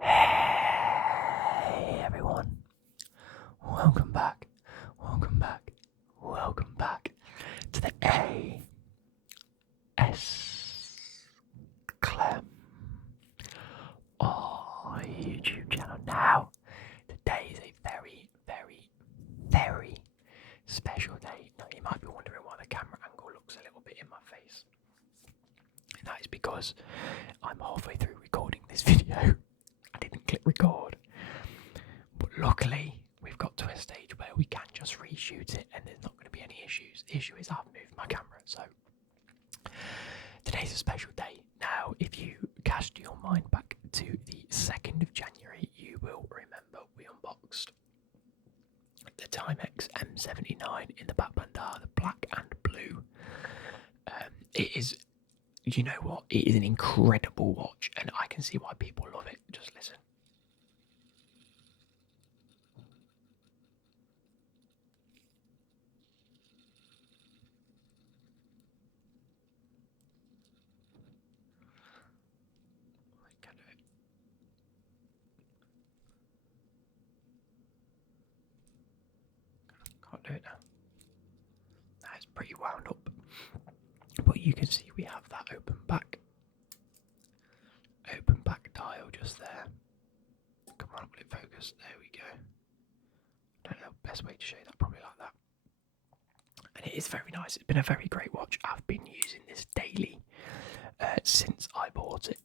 Hey everyone, welcome back to the AS Clem YouTube channel. Now, today is a very special day. Now, you might be wondering why the camera angle looks a little bit in my face. And that is because I'm halfway through recording this video. I didn't click record. But luckily, we've got to a stage where we can just reshoot it and there's not going to be any issues. The issue is I've moved my camera, so today's a special day. Now, if you cast your mind back to the 2nd of January, you will remember we unboxed the Timex M79 in the back bandana, the black and blue. It is, you know what, it is an incredible watch and I can see why people love it. Just listen. Can't do it now. That's pretty wound up. But you can see we have that open back dial just there. Come on, will it focus? There we go. I don't know the best way to show that, probably like that. And it is very nice. It's been a very great watch. I've been using this daily since I bought it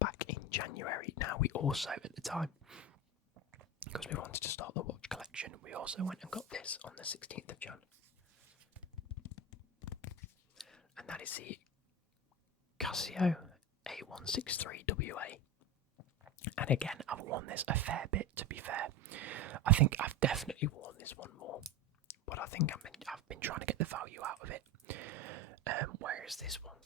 back in January. Now, we also, at the time, because we wanted to start the watch collection, we also went and got this on the 16th of Jan. And that is the Casio A163WA. And again, I've worn this a fair bit, to be fair. I think I've definitely worn this one more, but I think I've been trying to get the value out of it. Whereas this one,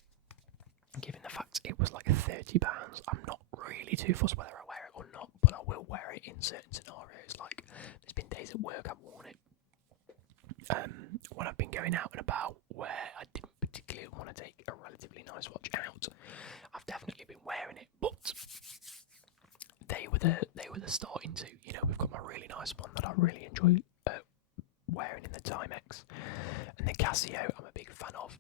given the fact it was like £30, I'm not really too fussed whether I wear it or not, but I will wear it in certain scenarios. Like, there's been days at work I've worn it. When I've been going out and about where I didn't particularly want to take a relatively nice watch out, I've definitely been wearing it. But they were the starting to. You know, we've got my really nice one that I really enjoy wearing in the Timex, and the Casio I'm a big fan of.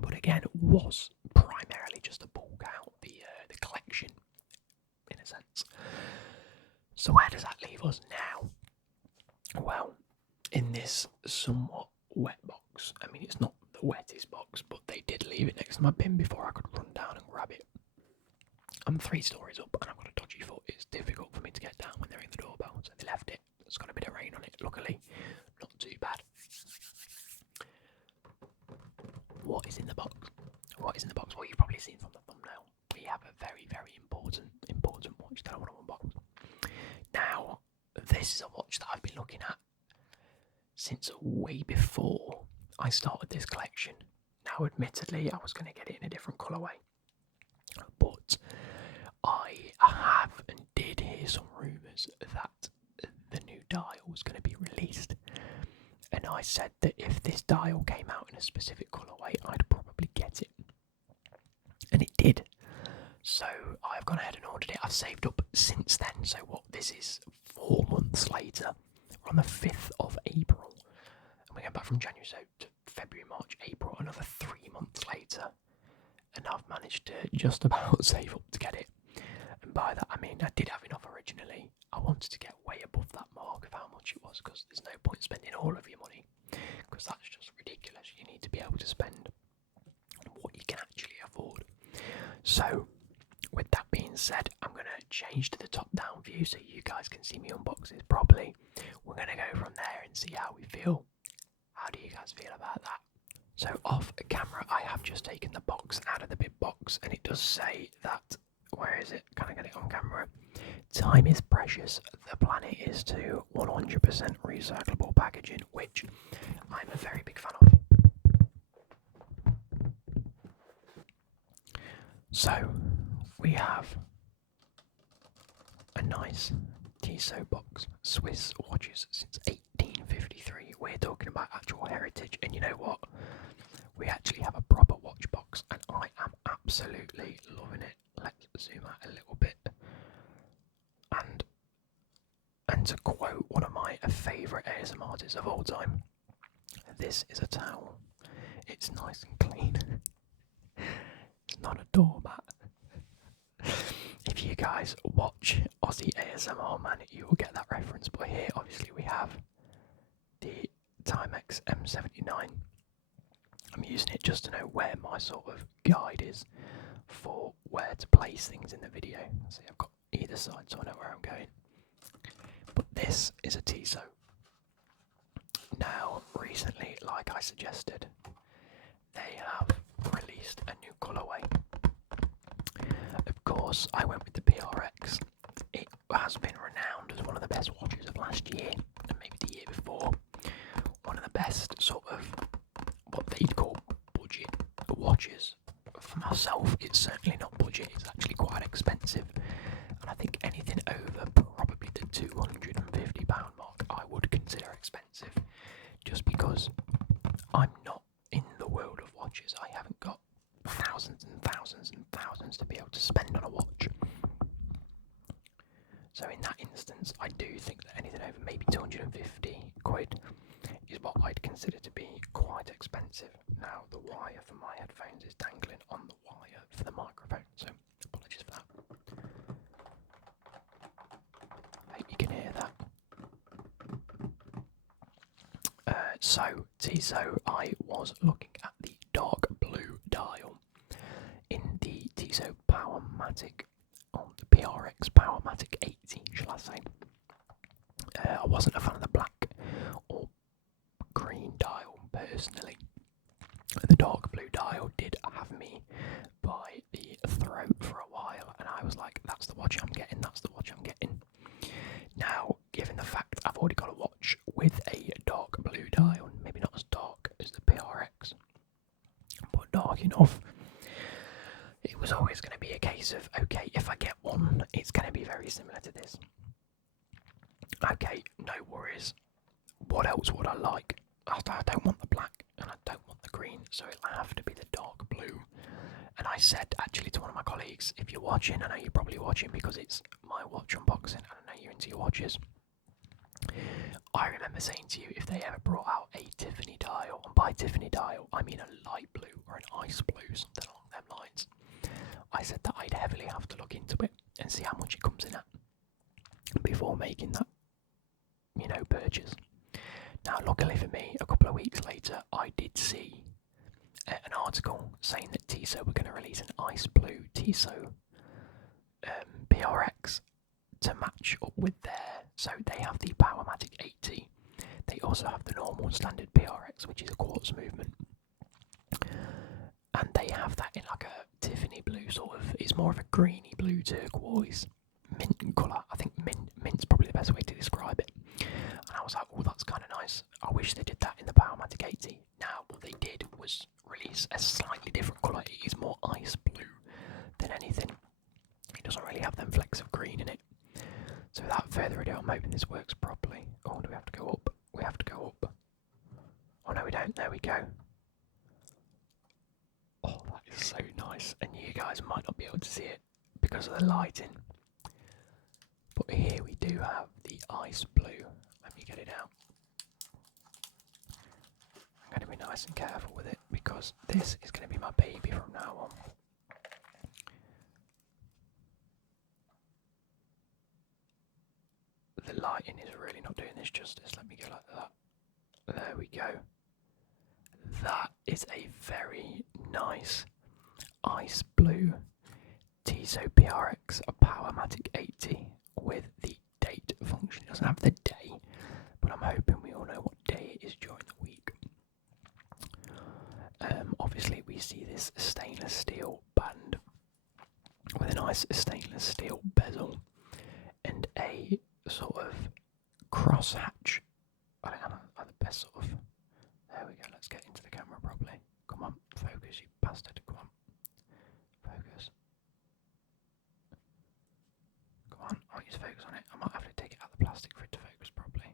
But again, it was primarily just to bulk out the collection, in a sense. So where does that leave us now? Well, in this somewhat wet box. I mean, it's not the wettest box, but they did leave it next to my bin before I could run down and grab it. I'm 3 stories up and I've got a dodgy foot. It's difficult for me to get down when they're in the doorbell, so they left it. It's got a bit of rain on it, luckily. Not too bad. What is in the box? What is in the box? Well, you've probably seen from the thumbnail. We have a very important watch that I want to unbox. Now, this is a watch that I've been looking at since way before I started this collection. Now, admittedly, I was going to get it in a different colourway, but I have and did hear some rumours that the new dial was going to be released, and I said that if this dial came out in a specific colourway, I'd probably get it, and it did. So I've gone ahead and ordered it. I've saved up since then. So what this is, 4 months later, we're on the 5th of April, and we're going back from January, so to February, March, April, another 3 months later, and I've managed to just about save up to get it. And by that I mean I did have enough originally. I wanted to get way above that mark of how much it was, because there's no point spending all of your money, because that's just ridiculous. You need to be able to spend what you can actually afford. So with that being said, I'm going to change to the top down view so you guys can see me unbox this properly. We're going to go from there and see how we feel. How do you guys feel about that? So off camera, I have just taken the box out of the big box, and it does say that, where is it? Can I get it on camera? Time is precious. The planet is to 100% recyclable packaging, which I'm a very big fan of. So we have a nice Tissot box. Swiss watches since 1853. We're talking about actual heritage, and you know what? We actually have a proper watch box, and I am absolutely absolutely loving it. Let's zoom out a little bit. And to quote one of my favourite ASMR artists of all time, this is a towel. It's nice and clean. It's not a doormat. If you guys watch Aussie ASMR, man, you will get that reference. But here, obviously, we have the Timex M79. I'm using it just to know where my sort of guide is for where to place things in the video. See, I've got either side, so I know where I'm going. But this is a Tissot. Now, recently, like I suggested, they have released a new colourway. Of course, I went with the PRX. It has been renowned as one of the best watches of last year, and maybe the year before. One of the best sort of what they'd call budget watches. For myself, it's certainly not budget, it's actually quite expensive. And I think anything over probably the £250 mark I would consider expensive, just because I'm not in the world of watches. I haven't got thousands and thousands and thousands to be able to spend on a watch. So in that instance, I do think that anything over maybe 250 quid is what I'd consider to be quite expensive. Now the wire for my headphones is dangling on the wire for the microphone, so apologies for that. I hope you can hear that. So Tissot, I was looking at the dark blue dial in the Tissot Powermatic, on the PRX Powermatic 80, shall I say. I wasn't a fan of the black or green dial personally. The dark blue dial did have me by the throat for a while, and I was like, that's the watch I'm getting, that's the watch I'm getting. Now, given the fact I've already got a watch with a dark blue dial, maybe not as dark as the PRX, but dark enough, it was always going to be a case of, okay, if I get one, it's going to be very similar to this. Okay, no worries. What else would I like? I don't want the black and I don't want the green, so it'll have to be the dark blue. And I said actually to one of my colleagues, if you're watching, I know you're probably watching because it's my watch unboxing and I know you're into your watches. I remember saying to you, if they ever brought out a Tiffany dial, and by Tiffany dial I mean a light blue or an ice blue, something along them lines, I said that I'd heavily have to look into it and see how much it comes in at before making that, purchase. Now, luckily for me, a couple of weeks later, I did see an article saying that Tissot were going to release an ice blue Tissot PRX to match up with their. So they have the Powermatic 80. They also have the normal standard PRX, which is a quartz movement. And they have that in like a Tiffany blue sort of. It's more of a greeny blue turquoise mint colour. I think mint's probably the best way to describe it. And I was like, oh, that's kind of nice. I wish they did that in the Powermatic 80. Now, what they did was release a slightly different colour. It is more ice blue than anything. It doesn't really have them flecks of green in it. So without further ado, I'm hoping this works properly. Oh, do we have to go up? We have to go up. Oh, no, we don't. There we go. Oh, that is so nice. And you guys might not be able to see it because of the lighting. But here we do have the ice blue. Let me get it out. I'm going to be nice and careful with it because this is going to be my baby from now on. The lighting is really not doing this justice. Let me go like that. There we go. That is a very nice ice blue Tissot PRX, a Powermatic 80 with the date function. It doesn't have the day, but I'm hoping we all know what day it is during the week. Obviously we see this stainless steel band with a nice stainless steel bezel and a sort of crosshatch. I don't know the best sort of. There we go. Let's get into the camera properly. Come on, focus, you bastard. Come on, focus. Come on, I want you to focus on it. I might have to take it out of the plastic for it to focus properly.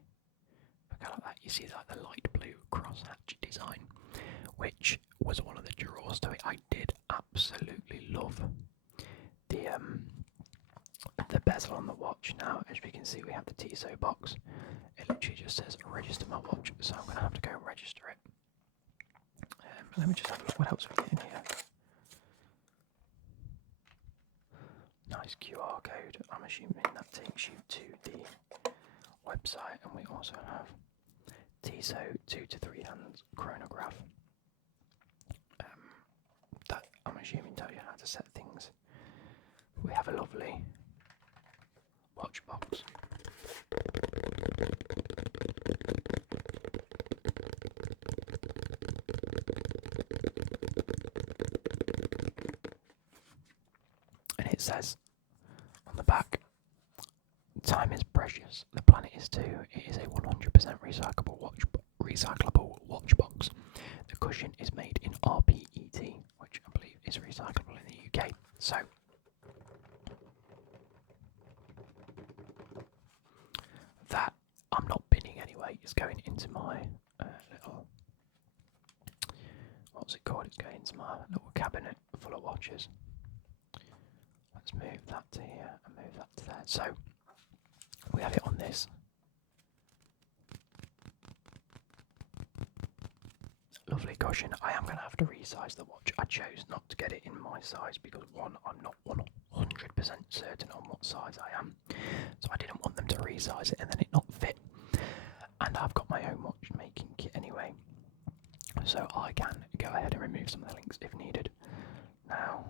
Okay, like that. You see like the light blue crosshatch design, which was one of the draws to it. I did absolutely love now, as we can see, we have the Tissot box. It literally just says register my watch, so I'm going to have to go and register it. Let me just have a look what else we get in here. Nice QR code. I'm assuming that takes you to the website, and we also have Tissot 2 to 3 hands chronograph. That I'm assuming tell you how to set things. We have a lovely watch box. And it says on the back, time is precious, the planet is too. It is a 100% recyclable watch box. The cushion is made in RPET, which I believe is recyclable in the UK. So that I'm not binning anyway. It's going into my little, what's it called? It's going into my little cabinet full of watches. Let's move that to here and move that to there. So we have it on this. Lovely cushion. I am going to have to resize the watch. I chose not to get it in my size because one, I'm not 100% certain on what size I am. So I didn't want them to resize it and then it not fit. And I've got my own watchmaking kit anyway. So I can go ahead and remove some of the links if needed. Now,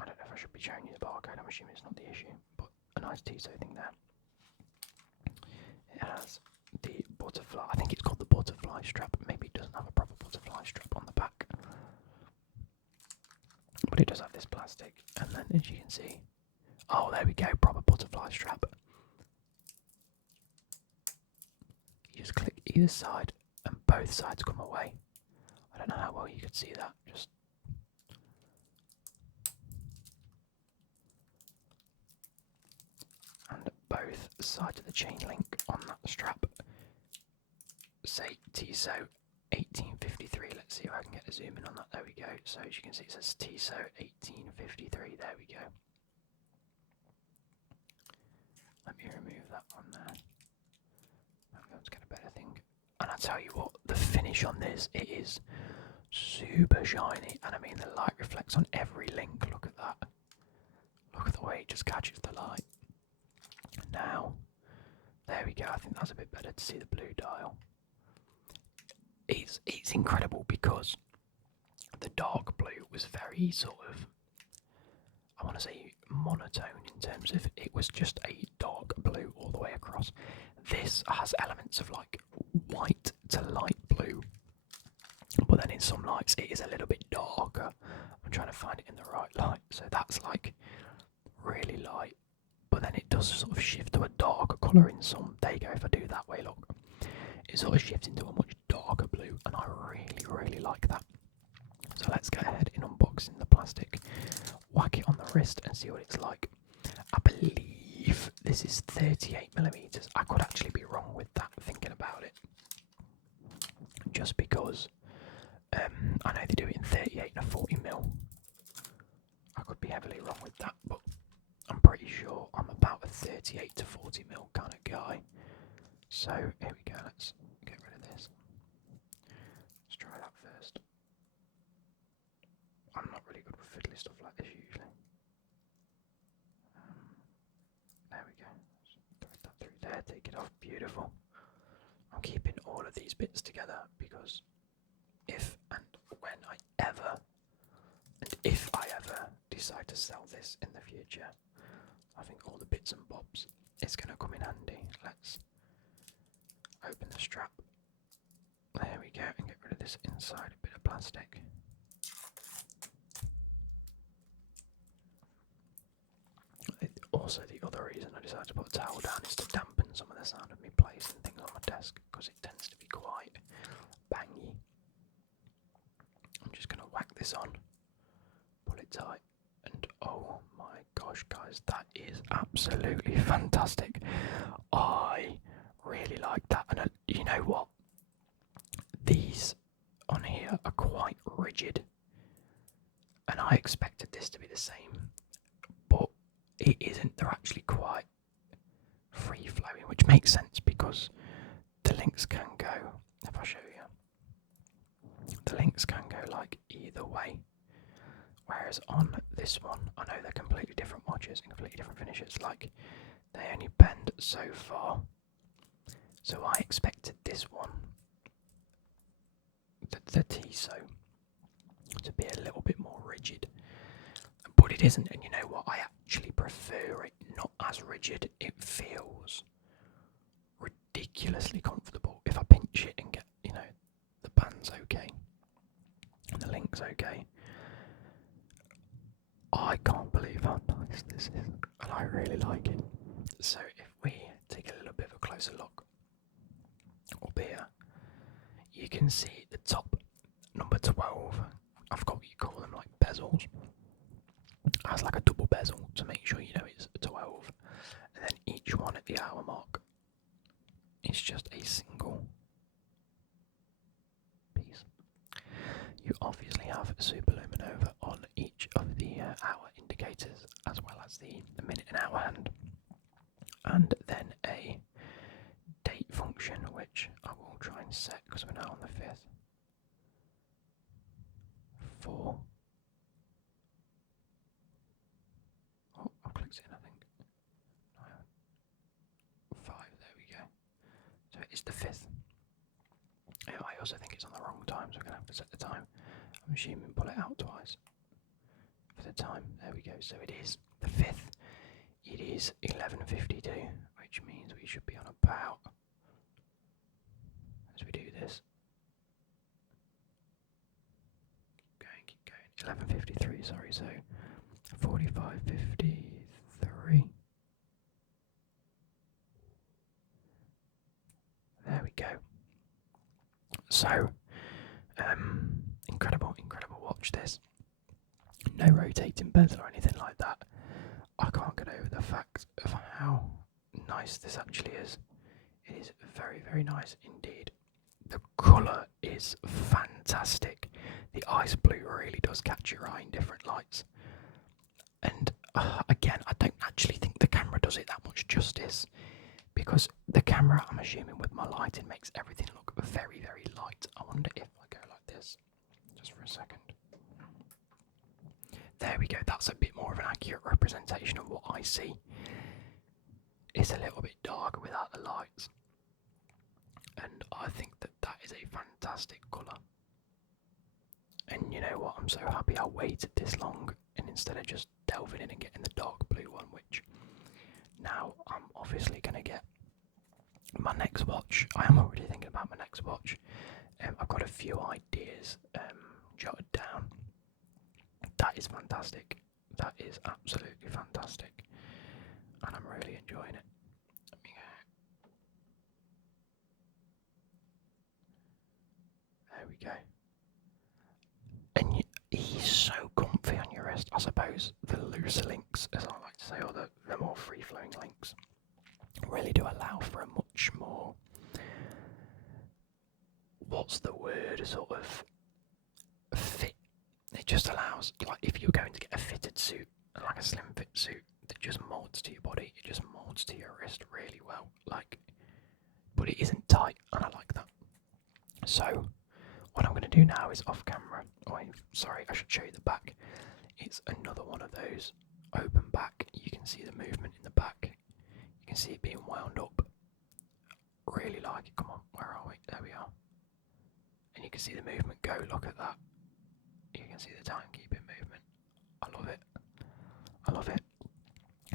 I don't know if I should be showing you the barcode. I'm assuming it's not the issue. But a nice Tissot thing there. It has the butterfly, I think it's called the butterfly strap. Maybe it doesn't have a proper butterfly strap on the back, but it does have this plastic. And then, as you can see, oh, there we go, proper butterfly strap. You just click either side, and both sides come away. I don't know how well you could see that. Just and both sides of the chain link on that strap say Tissot 1853. Let's see if I can get a zoom in on that. There we go. So as you can see, it says Tissot 1853. There we go. Let me remove that one there. Let's get a better thing. And I tell you what, the finish on this, it is super shiny. And I mean, the light reflects on every link. Look at that. Look at the way it just catches the light. Now, there we go. I think that's a bit better to see the blue dial. It's incredible because the dark blue was very sort of, I want to say monotone in terms of it was just a dark blue all the way across. This has elements of like white to light blue, but then in some lights it is a little bit darker. I'm trying to find it in the right light. So that's like really light, but then it does sort of shift to a darker colour in some. There you go, if I do that way, look. It sort of shifts into a much darker blue, and I really like that. So let's go ahead and unboxing the plastic, whack it on the wrist and see what it's like. I believe this is 38mm. I could actually be wrong with that, thinking about it. Just because I know they do it in 38 and a 40mm. I could be heavily wrong with that, but I'm pretty sure I'm about a 38 to 40mm kind of guy. So here we go, let's get rid of this. Let's try that first. I'm not really good with fiddly stuff like this usually. There we go. Thread that through there, take it off, beautiful. I'm keeping all of these bits together because if and when I ever decide to sell this in the future, I think all the bits and bobs is going to come in handy. Let's open the strap. There we go, and get rid of this inside bit of plastic. Also, the other reason I decided to put a towel down is to dampen some of the sound of me placing things on my desk, because it tends to be quite bangy. I'm just going to whack this on, pull it tight, and oh my gosh guys, that is absolutely fantastic. I really like that, and you know what? These on here are quite rigid, and I expected this to be the same, but it isn't. They're actually quite free flowing, which makes sense because the links can go, if I show you, the links can go like either way. Whereas on this one, I know they're completely different watches and completely different finishes, like they only bend so far. So I expected this one, the Tissot, to be a little bit more rigid. But it isn't, and you know what, I actually prefer it not as rigid. It feels ridiculously comfortable if I pinch it and get, you know, the band's okay and the link's okay. I can't believe how nice this is, and I really like it. So if we take a little bit of a closer look up here, you can see the top number 12. I've got what you call them like bezels. It has like a double bezel to make sure you know it's 12, and then each one at the hour mark is just a single piece. You obviously have a superluminova on each of the hour indicators, as well as the minute and hour hand, and then a date function, which I will try and set because we're now on the 5th. Oh, I've clicked in, I think. 5, there we go. So it is the 5th. I also think it's on the wrong time, so we're going to have to set the time. I'm assuming pull it out twice for the time. There we go. So it is the 5th. It is 11:52, which means we should be on about, as we do this, keep going, 11:53, sorry, so 45:53. There we go. So, incredible watch this. No rotating bezel or anything like that. I can't get over the fact of how nice this actually is. It is very, very nice indeed. The colour is fantastic. The ice blue really does catch your eye in different lights. And again, I don't actually think the camera does it that much justice, because the camera, I'm assuming with my lighting, makes everything look very, very light. I wonder if I go like this, just for a second. There we go, that's a bit more of an accurate representation of what I see. It's a little bit darker without the lights, and I think that that is a fantastic colour. And you know what, I'm so happy I waited this long, and instead of just delving in and getting the dark blue one, which now I'm obviously going to get my next watch. I am already thinking about my next watch. I've got a few ideas jotted down. That is fantastic. That is absolutely fantastic, and I'm really enjoying it. Let me go. There we go. And he's so comfy on your wrist. I suppose the looser links, as I like to say, or the more free-flowing links, really do allow for a much more, what's the word, sort of fit. It just allows, like if you're going to get a fitted suit, like a slim fit suit that just molds to your body, it just molds to your wrist really well, like, but it isn't tight, and I like that. So what I'm going to do now is off camera, sorry, I should show you the back. It's another one of those open back. You can see the movement in the back. You can see it being wound up. Really like it. Come on, where are we? There we are. And you can see the movement go. Look at that. You can see the timekeeping movement. I love it. I love it.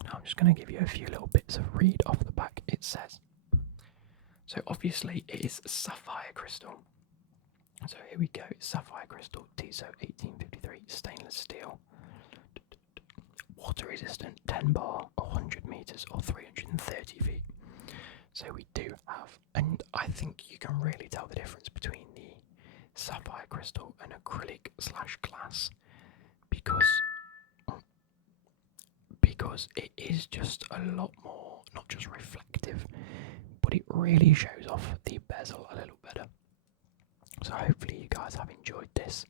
Now I'm just going to give you a few little bits of read off the back. It says, so obviously it is sapphire crystal. So here we go. It's sapphire crystal, Tissot 1853 stainless steel. Water resistant, 10 bar, 100 meters or 330 feet. So we do have, and I think you can really tell the difference between the sapphire crystal and acrylic / glass, because it is just a lot more, not just reflective, but it really shows off the bezel a little better. So hopefully you guys have enjoyed this.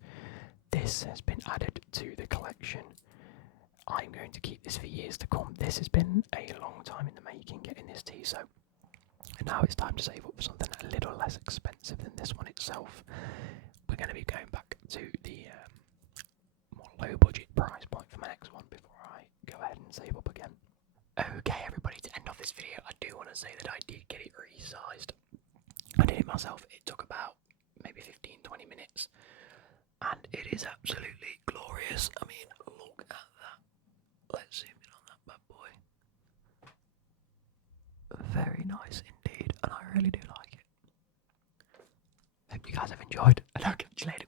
This has been added to the collection. I'm going to keep this for years to come. This has been a long time in the making, getting this Tissot. And now it's time to save up for something a little less expensive than this one itself. We're going to be going back to the more low budget price point for my next one before I go ahead and save up again. Okay, everybody, to end off this video, I do want to say that I did get it resized. I did it myself. It took about maybe 15-20 minutes. And it is absolutely glorious. I mean, look at that. Let's zoom in on that bad boy. Very nice indeed, and I really do like it. Hope you guys have enjoyed, and I'll catch you later.